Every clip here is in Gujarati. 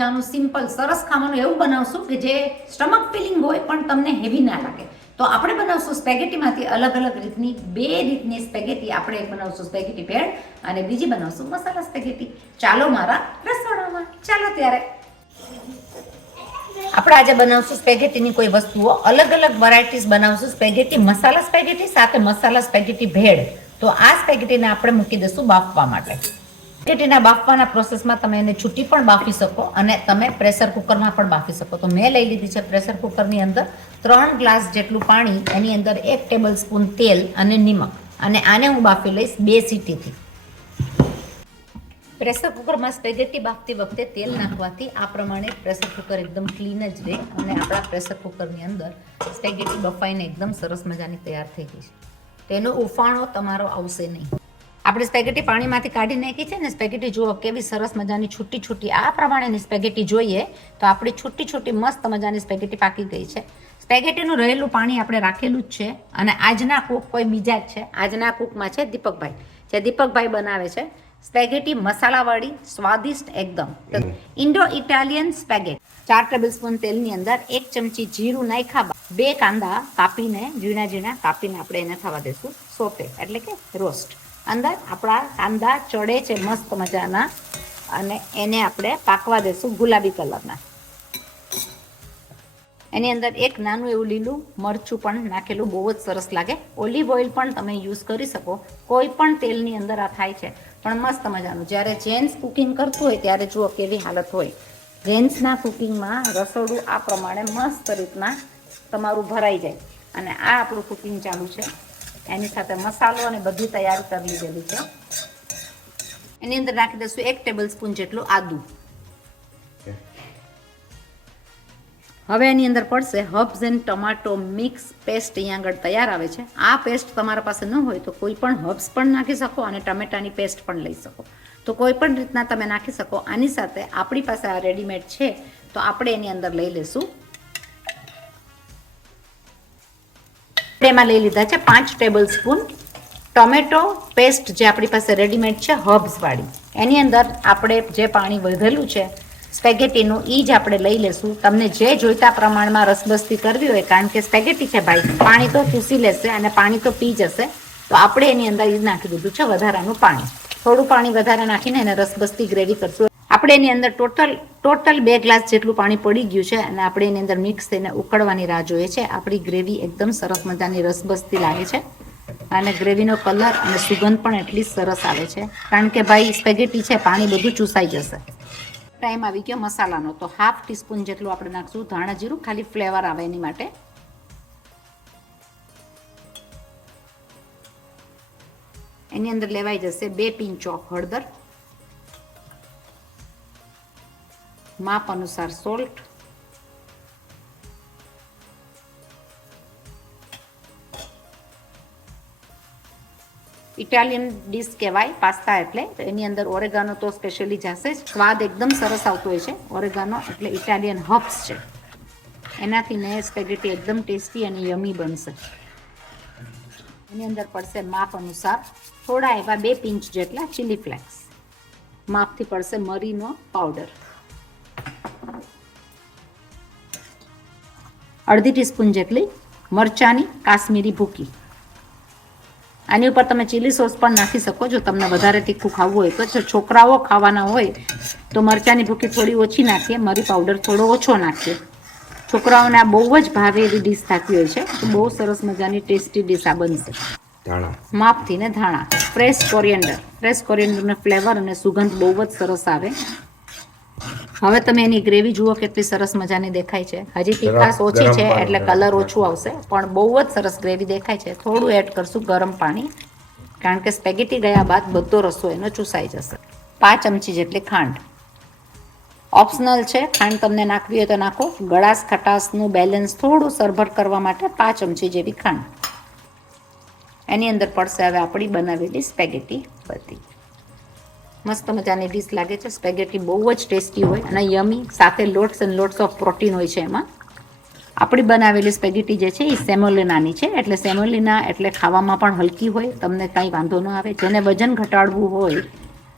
મજાનું સિમ્પલ સરસ ખાવાનું એવું બનાવશું કે જે સ્ટમક ફિલિંગ હોય પણ તમને હેવી ના લાગે. તો આપણે બનાવશું સ્પેગેટીમાંથી અલગ અલગ રીતની 2 રીતની સ્પેગેટી. આપણે એક બનાવશું સ્પેગેટી ભેળ અને બીજી બનાવશું મસાલા સ્પેગેટી. ચાલો મારા રસોડામાં. ચાલો ત્યારે આપણે આજે બનાવશું સ્પેગેટીની કોઈ વસ્તુઓ અલગ અલગ વેરાયટીઝ બનાવશું. સ્પેગેટી મસાલા સ્પેગેટી સાથે મસાલા સ્પેગેટી ભેળ. તો આ સ્પેગેટીને આપણે મૂકી દઈશું બાફવા માટે. સ્પેગેટીના બાફવાના પ્રોસેસમાં તમે એને છૂટી પણ બાફી શકો અને તમે પ્રેશર કુકરમાં પણ બાફી શકો. તો મેં લઈ લીધી છે પ્રેશર કુકરની અંદર 3 ગ્લાસ જેટલું પાણી, એની અંદર 1 ટેબલ સ્પૂન તેલ અને નિમક, અને આને હું બાફી લઈશ 2 સીટીથી. પ્રેશર કુકરમાં સ્પેગેટી બાફતી વખતે તેલ નાખવાથી આ પ્રમાણે પ્રેશર કુકર એકદમ ક્લીન જ રહે અને આપણા પ્રેશર કુકરની અંદર સ્પેગેટી બફાઈને એકદમ સરસ મજાની તૈયાર થઈ ગઈ છે. તેનો ઉફાણો તમારો આવશે નહીં. આપણે સ્પેગેટી પાણીમાંથી કાઢી નાખી છે ને. સ્પેગેટી જુઓ કેવી સરસ મજાની છૂટી છૂટી આ પ્રમાણેની સ્પેગેટી જોઈએ તો આપણી છૂટી છૂટી મસ્ત મજાની સ્પેગેટી પાકી ગઈ છે. સ્પેગેટીનું રહેલું પાણી આપણે રાખેલું જ છે અને આજના કૂક કોઈ બીજા જ છે. આજના કૂકમાં છે દીપકભાઈ. જે દીપકભાઈ બનાવે છે સ્પેગેટી મસાલાવાળી સ્વાદિષ્ટ એકદમ Indo Italian spaghetti. 4 table spoon તેલની અંદર 1 ચમચી જીરું નાખ્યા, 2 કાંદા કાપીને ઝીણા ઝીણા કાપીને આપણે એને થવા દઈશું સોતે, એટલે કે રોસ્ટ. અંદર આપણા કાંદા ચડે છે મસ્ત મજાના અને એને આપણે પાકવા દઈશું ગુલાબી કલરના. એની અંદર 1 નાનું એવું લીલું મરચું પણ નાખેલું બહુ જ સરસ લાગે. ઓલિવ ઓઇલ પણ તમે યુઝ કરી શકો. કોઈ પણ તેલની અંદર આ થાય છે પણ મસ્ત મજાનું. જ્યારે જેન્ટ્સ કુકિંગ કરતું હોય ત્યારે જુઓ કેવી હાલત હોય. જેન્ટ્સના કુકિંગમાં રસોડું આ પ્રમાણે મસ્ત રીતના તમારું ભરાઈ જાય. અને આ આપણું કુકિંગ ચાલુ છે. એની સાથે મસાલો અને બધી તૈયારી કરી લીધેલી છે. એની અંદર નાખી દઈશું 1 ટેબલ સ્પૂન જેટલું આદું. હવે એની અંદર પડશે હર્બ્સ એન્ડ ટમાટો મિક્સ પેસ્ટ. અહીંયા આગળ તૈયાર આવે છે. આ પેસ્ટ તમારા પાસે ન હોય તો કોઈ પણ હર્બ્સ પણ નાખી શકો અને ટમેટાની પેસ્ટ પણ લઈ શકો. તો કોઈ પણ રીતના તમે નાખી શકો. આની સાથે આપણી પાસે આ રેડીમેડ છે તો આપણે એની અંદર લઈ લઈશું. એમાં લઈ લીધા છે 5 ટેબલ સ્પૂન ટોમેટો પેસ્ટ, જે આપણી પાસે રેડીમેડ છે હર્બ્સવાળી. એની અંદર આપણે જે પાણી વધેલું છે સ્પેગેટીનું એ જ આપણે લઈ લેશું. તમને જે જોઈતા પ્રમાણમાં રસબસ્તી કરવી હોય, કારણ કે સ્પેગેટી છે ભાઈ, પાણી તો ચૂસી લેશે અને પાણી તો પી જશે. તો આપણે એની અંદર એ નાખી દીધું છે વધારાનું પાણી. થોડું પાણી વધારે નાખીને એને રસબસ્તી ગ્રેવી કરશું. આપણે એની અંદર ટોટલ 2 ગ્લાસ જેટલું પાણી પડી ગયું છે અને આપણે એની અંદર મિક્સ થઈને ઉકળવાની રાહ જોઈએ છે. આપણી ગ્રેવી એકદમ સરસ મજાની રસબસ્તી લાગે છે અને ગ્રેવીનો કલર અને સુગંધ પણ એટલી સરસ આવે છે, કારણ કે ભાઈ સ્પેગેટી છે, પાણી બધું ચૂસાઈ જશે. ટાઈમ આવી ગયો મસાલાનો. તો 1/2 ટીસ્પૂન જેટલું આપણે નાખશું ધાણા જીરું, ખાલી ફ્લેવર આવે એની માટે. એની અંદર લેવાઈ જશે 2 પિંચ ઓફ હળદર, માપ અનુસાર સોલ્ટ, ઇટાલિયન ડીશ કહેવાય પાસ્તા એટલે. એની અંદર ઓરેગાનો તો સ્પેશિયલી જશે. સ્વાદ એકદમ સરસ આવતો હોય છે. ઓરેગાનો એટલે ઇટાલિયન હર્બ્સ છે, એનાથી ને સ્પેગેટી એકદમ ટેસ્ટી અને યમી બનશે. એની અંદર પડશે માપ અનુસાર થોડા એવા 2 પિંચ જેટલા ચીલી ફ્લેક્સ. માપથી પડશે મરીનો પાવડર, 1/2 ટીસ્પૂન જેટલી મરચાની કાશ્મીરી ભૂકી. આની ઉપર તમે ચીલી સોસ પણ નાખી શકો જો તમને વધારે તીખું ખાવું હોય તો. જો છોકરાઓ ખાવાના હોય તો મરચાની ભૂકી થોડી ઓછી નાખીએ, મરી પાવડર થોડો ઓછો નાખીએ. છોકરાઓને આ બહુ જ ભાવે એવી ડીશ થતી હોય છે. તો બહુ સરસ મજાની ટેસ્ટી ડીશ આ બનશે. માપથી ને ધાણા, ફ્રેશ કોરિએન્ડર. ફ્રેશ કોરિએન્ડરનો ફ્લેવર અને સુગંધ બહુ જ સરસ આવે. હવે તમે એની ગ્રેવી જુઓ કેટલી સરસ મજાની દેખાય છે. હજી તીખાશ ઓછી છે એટલે કલર ઓછું આવશે, પણ બહુ જ સરસ ગ્રેવી દેખાય છે. થોડું એડ કરશું ગરમ પાણી, કારણ કે સ્પેગેટી ગયા બાદ બધો રસો એનો ચૂસાઈ જશે. 5 ચમચી જેટલી ખાંડ. ઓપ્શનલ છે, ખાંડ તમને નાખવી હોય તો નાખો. ગળાશ ખટાશનું બેલેન્સ થોડું સરભર કરવા માટે 5 ચમચી જેવી ખાંડ. એની અંદર પડશે હવે આપણી બનાવેલી સ્પેગેટી બધી. મસ્ત મજાની ડીશ લાગે છે. સ્પેગેટી બહુ જ ટેસ્ટી હોય અને યમી, સાથે lots and lots of protein હોય છે એમાં. આપણી બનાવેલી સ્પેગેટી જે છે એ સેમોલિનાની છે, એટલે સેમોલિના એટલે ખાવામાં પણ હલકી હોય, તમને કાંઈ વાંધો ન આવે. જેને વજન ઘટાડવું હોય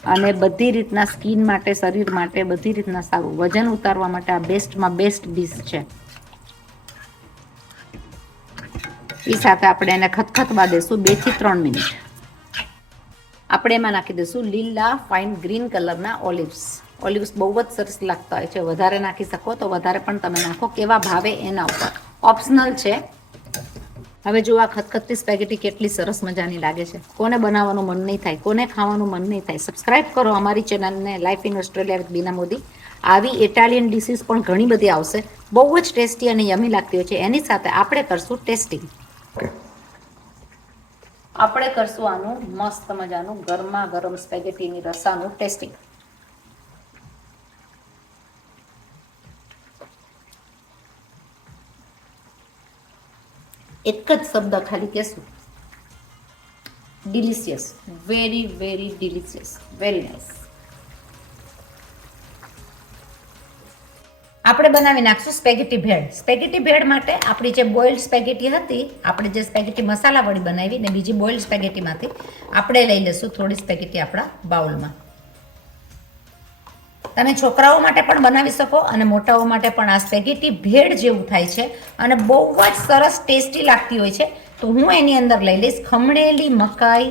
અને બધી રીતના સ્કિન માટે, શરીર માટે બધી રીતના સારું. વજન ઉતારવા માટે આ બેસ્ટમાં બેસ્ટ ડીશ છે. એ સાથે આપણે એને ખતખતવા દેશું 2 થી 3 મિનિટ. આપણે એમાં નાખી દઈશું લીલા ફાઇન ગ્રીન કલરના ઓલિવ્સ. ઓલિવ્સ બહુ જ સરસ લાગતા હોય છે. વધારે નાખી શકો તો વધારે પણ તમે નાખો, કેવા ભાવે એના ઉપર, ઓપ્શનલ છે. હવે જો આ ખતખતતી સ્પેગેટી કેટલી સરસ મજાની લાગે છે. કોને બનાવવાનું મન નહીં થાય, કોને ખાવાનું મન નહીં થાય. સબસ્ક્રાઇબ કરો અમારી ચેનલને લાઈફ ઇન ઓસ્ટ્રેલિયા વિથ બીના મોદી. આવી ઇટાલિયન ડિશિસ પણ ઘણી બધી આવશે, બહુ જ ટેસ્ટી અને યમી લાગતી હોય છે. એની સાથે આપણે કરશું ટેસ્ટિંગ. આપણે કરશું આનું મસ્ત મજાનું ગરમા ગરમ સ્પેગેટીની રસાનું ટેસ્ટિંગ. એક જ શબ્દ ખાલી કહેશું, delicious, very very delicious, very nice. આપણે બનાવી નાખશું સ્પેગેટી ભેળ. સ્પેગેટી ભેળ માટે આપણી જે બોઇલ્ડ સ્પેગેટી હતી, આપણે જે સ્પેગેટી મસાલાવાળી બનાવી ને બીજી બોઇલ્ડ સ્પેગેટીમાંથી આપણે લઈ લઈશું થોડી સ્પેગેટી આપણા બાઉલમાં. તમે છોકરાઓ માટે પણ બનાવી શકો અને મોટાઓ માટે પણ આ સ્પેગેટી ભેળ જેવું થાય છે અને બહુ જ સરસ ટેસ્ટી લાગતી હોય છે. તો હું એની અંદર લઈ લઈશ ખમણેલી મકાઈ,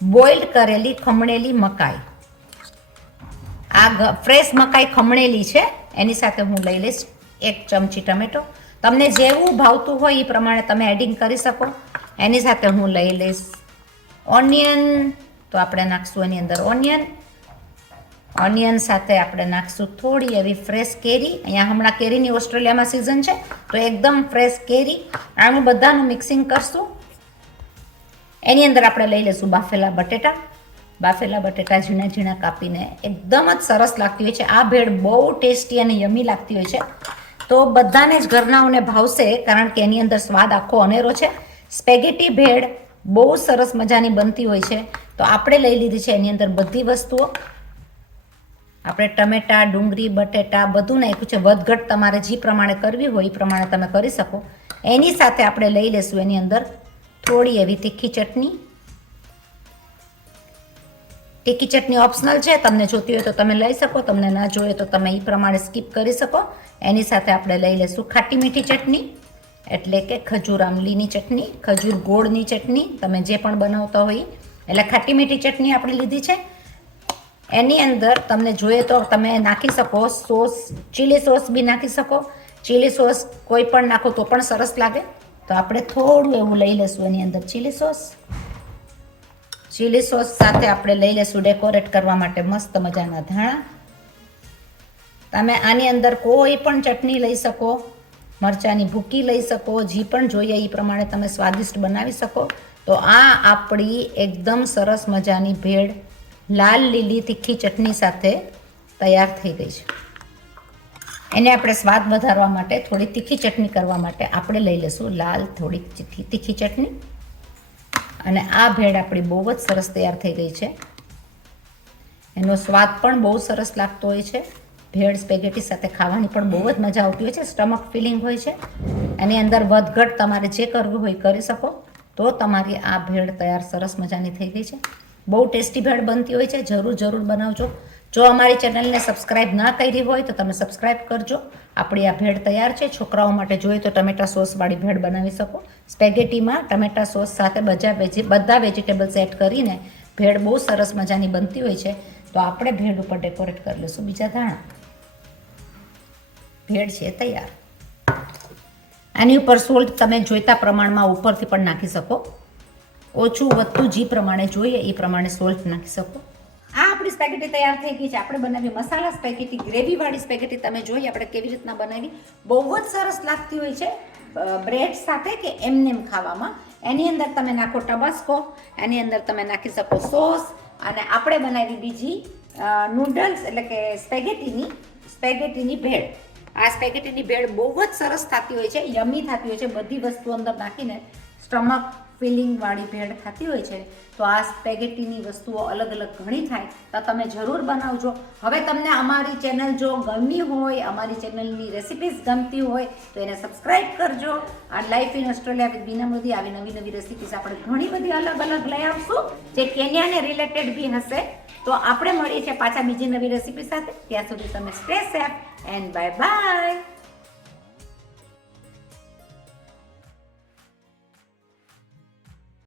બોઇલ્ડ કરેલી ખમણેલી મકાઈ. આ ફ્રેશ મકાઈ ખમણેલી છે. એની સાથે હું લઈ લઈશ 1 ચમચી ટમેટો. તમને જેવું ભાવતું હોય એ પ્રમાણે તમે એડિંગ કરી શકો. એની સાથે હું લઈ લઈશ ઓનિયન. તો આપણે નાખશું એની અંદર ઓનિયન. ઓનિયન સાથે આપણે નાખશું થોડી એવી ફ્રેશ કેરી. અહીંયા હમણાં કેરીની ઓસ્ટ્રેલિયામાં સિઝન છે, તો એકદમ ફ્રેશ કેરી. આનું બધાનું મિક્સિંગ કરશું. એની અંદર આપણે લઈ લઈશું બાફેલા બટેટા. બાફેલા બટેટા ઝીણા ઝીણા કાપીને એકદમ જ સરસ લાગતી હોય છે. આ ભેળ બહુ ટેસ્ટી અને યમી લાગતી હોય છે. તો બધાને જ ઘરનાઓને ભાવશે, કારણ કે એની અંદર સ્વાદ આખો અનેરો છે. સ્પેગેટી ભેળ બહુ સરસ મજાની બનતી હોય છે. તો આપણે લઈ લીધી છે એની અંદર બધી વસ્તુઓ. આપણે ટમેટા, ડુંગળી, બટેટા બધું નાખ્યું છે. વધઘટ તમારે જે પ્રમાણે કરવી હોય એ પ્રમાણે તમે કરી શકો. એની સાથે આપણે લઈ લઈશું એની અંદર થોડી એવી તીખી ચટણી. તીખી ચટણી ઓપ્શનલ છે, તમને જોતી હોય તો તમે લઈ શકો, તમને ના જોઈએ તો તમે એ પ્રમાણે સ્કીપ કરી શકો. એની સાથે આપણે લઈ લઈશું ખાટી મીઠી ચટણી, એટલે કે ખજૂર આમલીની ચટણી, ખજૂર ગોળની ચટણી, તમે જે પણ બનાવતા હોય. એટલે ખાટી મીઠી ચટણી આપણે લીધી છે. એની અંદર તમને જોઈએ તો તમે નાખી શકો સોસ, ચીલી સોસ બી નાખી શકો. ચીલી સોસ કોઈ પણ નાખો તો પણ સરસ લાગે. તો આપણે થોડું એવું લઈ લઈશું એની અંદર ચીલી સોસ. ચીલી સોસ સાથે આપણે લઈ લઈશું ડેકોરેટ કરવા માટે મસ્ત મજાના ધાણા. તમે આની અંદર કોઈ પણ ચટણી લઈ શકો, મરચાંની ભૂકી લઈ શકો, જે પણ જોઈએ એ પ્રમાણે તમે સ્વાદિષ્ટ બનાવી શકો. તો આ આપણી એકદમ સરસ મજાની ભેળ લાલ લીલી તીખી ચટણી સાથે તૈયાર થઈ ગઈ છે. એને આપણે સ્વાદ વધારવા માટે, થોડી તીખી ચટણી કરવા માટે આપણે લઈ લઈશું લાલ થોડી તીખી ચટણી. અને આ ભેળ આપણી બહુ જ સરસ તૈયાર થઈ ગઈ છે. એનો સ્વાદ પણ બહુ સરસ લાગતો હોય છે. ભેળ સ્પેગેટી સાથે ખાવાની પણ બહુ જ મજા આવતી હોય છે. સ્ટમક ફિલિંગ હોય છે. એની અંદર વધઘટ તમારે જે કરવું હોય કરી શકો. તો તમારી આ ભેળ તૈયાર સરસ મજાની થઈ ગઈ છે. બહુ ટેસ્ટી ભેળ બનતી હોય છે. જરૂર બનાવજો. જો અમારી ચેનલને સબસ્ક્રાઇબ ના કરી હોય તો તમે સબસ્ક્રાઇબ કરજો. આપણી આ ભેળ તૈયાર છે. છોકરાઓ માટે જોઈએ તો ટમેટા સોસવાળી ભેળ બનાવી શકો. સ્પેગેટીમાં ટમેટા સોસ સાથે બધા વેજીટેબલ્સ એડ કરીને ભેળ બહુ સરસ મજાની બનતી હોય છે. તો આપણે ભેળ ઉપર ડેકોરેટ કરી લઈશું બીજા ધાણા. ભેળ છે તૈયાર. આની ઉપર સોલ્ટ તમે જોઈતા પ્રમાણમાં ઉપરથી પણ નાખી શકો. ઓછું વધતું જે પ્રમાણે જોઈએ એ પ્રમાણે સોલ્ટ નાખી શકો. આ આપણી સ્પેગેટી તૈયાર થઈ ગઈ છે. આપણે બનાવી મસાલા સ્પેગેટી, ગ્રેવીવાળી સ્પેગેટી. તમે જોઈ આપણે કેવી રીતના બનાવી. બહુ જ સરસ લાગતી હોય છે બ્રેડ સાથે કે એમનેમ ખાવામાં. એની અંદર તમે નાખો ટબાસ્કો, એની અંદર તમે નાખી શકો સોસ. અને આપણે બનાવી બીજી નૂડલ્સ એટલે કે સ્પેગેટીની ભેળ. આ સ્પેગેટીની ભેળ બહુ જ સરસ થતી હોય છે, યમી થતી હોય છે. બધી વસ્તુ અંદર નાખીને સ્ટમક ફિલિંગવાળી ભેળ ખાતી હોય છે તો આ સ્પેગેટીની વસ્તુઓ અલગ અલગ ઘણી થાય તો તમે જરૂર બનાવજો. હવે તમને અમારી ચેનલ જો ગમી હોય, અમારી ચેનલની રેસિપીઝ ગમતી હોય તો એને સબસ્ક્રાઈબ કરજો. આ લાઈફ ઇન ઓસ્ટ્રેલિયા વિથ બીના મોદી આવી નવી નવી રેસિપીઝ આપણે ઘણી બધી અલગ અલગ લઈ આવશું જે કેન્યાને રિલેટેડ બી હશે. તો આપણે મળીએ છીએ પાછા બીજી નવી રેસિપી સાથે. ત્યાં સુધી તમે stay safe and bye bye.